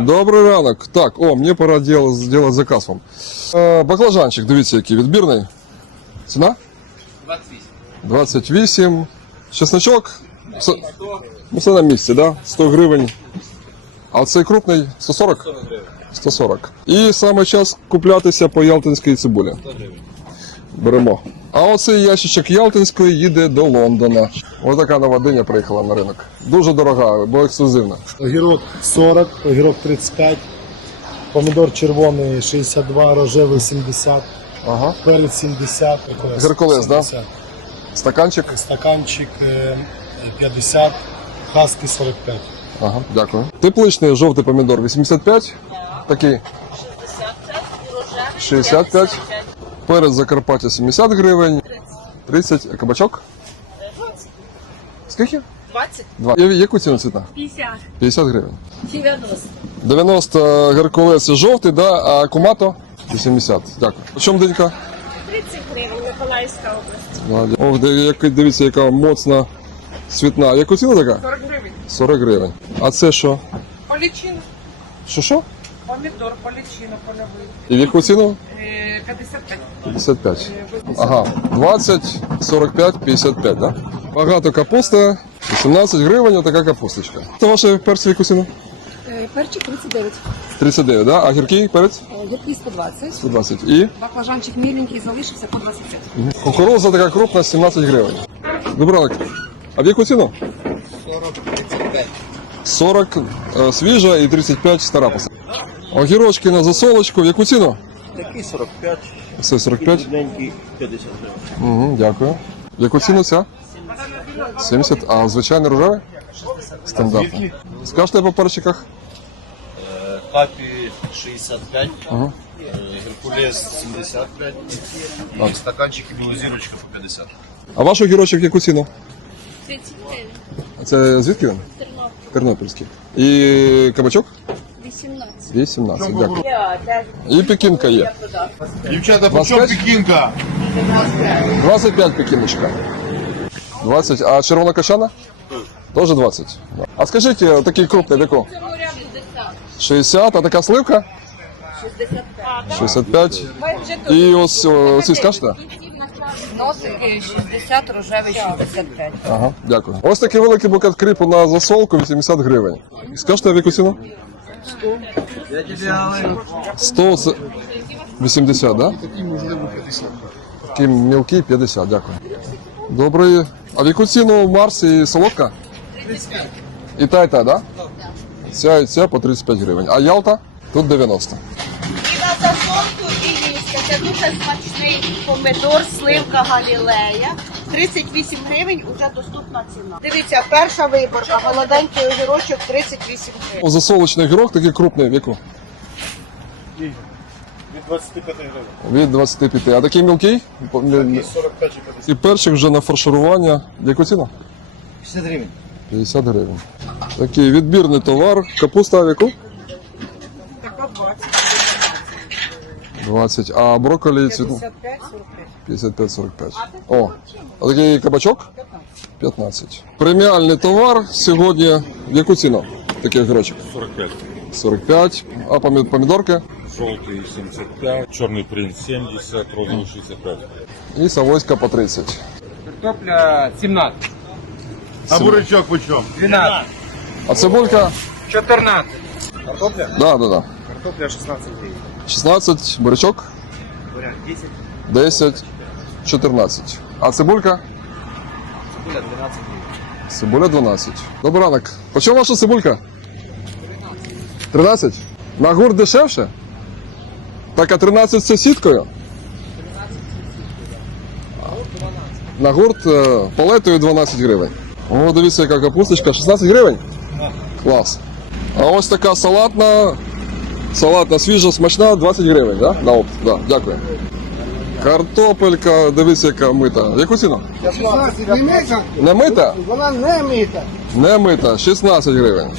Добрий ранок. Так, о, мені пора зробити заказ вам. Е, баклажанчик, дивіться, який відбірний. Ціна? 28. 28. Чесночок? Все, ну, все на місці, да? 100 гривень. А цей крупний 140? 140. І саме час куплятися по ялтинській цибулі. Беремо. А оцей ящичок Ялтинської їде до Лондона. Ось така нова диня приїхала на ринок. Дуже дорога, бо ексклюзивна. Огірок 40, огірок 35, помідор червоний 62, рожевий 70, Ага. перець 70, Геркулес, Геркулес, да? 70. Стаканчик. стаканчик е, 50, хаски 45. Ага, дякую. Тепличний жовтий помідор 85. Такий 65. Перець Закарпаття 70 гривень. 30. А кабачок? Скільки? 20, Два. Я- Яку ціну цвіта? 50, 50 гривень. 90. 90 геркулес жовтий, да, а кумато 80. Дякую. Чому денька? 30 гривень, Миколаївська область. О, як- дивіться, яка моцна цвітна. Яку ціну така? 40 гривень. 40 гривень. А це що? Полічину, Що що? Помідор, полічину, польовий. І в яку ціну? Е, 55. 55. Ага, 20, 45, 55, да? Багато капуста, 18 гривень, отака капусточка. Це ваша перці в яку ціну? Е, Перчик 39, 39, да? А гіркий перець? е, гіркий 120, 120. І баклажанчик міленький залишився по 25. кукуруза така крупна, 17 гривень. Добре, А в яку ціну? 40 е, свіжа і 35 стара посадка. Огірочки на засолочку, в яку ціну? Такий 45, Це 45. дрібненький 50 гривень. Угу, дякую. В яку ціну ця? 70. А звичайний рожевий? Стандартний. Скажете по перчиках? Капі 65, Ага. е, Геркулес 75, і стаканчики білозірочка по 50. А ваш огірочок в яку ціну? 30 гривень. А Це звідки він? Тернопіль. Тернопільський. І кабачок? 18. 18, дякую. І пекінка є. Дівчата, по чому пекінка? 25 пекіночка. 20. А червона качана? Теж 20. А скажіть, е, такий крупний в яку? 60, а така сливка? 65. І ось о, оці скажете? Носик 60, рожевий 65. Ага, дякую. Ось такий великий букет кріпу на засолку 80 гривень. Скажете в яку ціну? 100 це 80, да? Такий можливо, 50. Такий мілкий 50, дякую. Добрий. А в яку ціну Марс і солодка? 35. І та, і та, да? Ця і ця по 35 гривень. А Ялта? Тут 90. І на засолку і їсти. Це дуже смачний помідор, сливка Галілея. 38 гривень уже доступна ціна. Дивіться, перша виборка, молоденький огірочок 38 гривень. О, засолочний гірок такий крупний в яку? Від 25 гривень. Від 25. А такий мілкий? Мі- 45 і 50. І перчик вже на фарширування. Яку ціну? 50 гривень. 50 гривень. Такий відбірний товар. Капуста в яку? Така 20. 20. А брокколі цвітну? 55-45. О, а такий кабачок? 15. Преміальний товар сьогодні. В яку ціну? Такий огірочок? 45. 45. А помі- помідорки? Желтый 75, черный принц 70, розовый 65. І савойська по 30. Картопля 17. А бурячок по чому? 12. А цибулька? 14. Да, да, да. Картопля 16 гривень. 16, бурячок? Буряк 10, 10, 14. А цибулька? цибуля 12 гривень. Цибуля 12. Добрий ранок. По чому ваша цибулька? 13. На гурт дешевше? Так, а 13 це сіткою? На гурт е, палетою 12 гривень. О, дивіться, яка капусточка. 16 гривень? Клас. А ось така салатна. Салатна свіжа, смачна, 20 гривень, да? На опт. Да, дякую. Картопелька, дивись, яка мита. Яку ціну? 16 не мита, Не мита? вона не мита. Не мита, 16 гривень.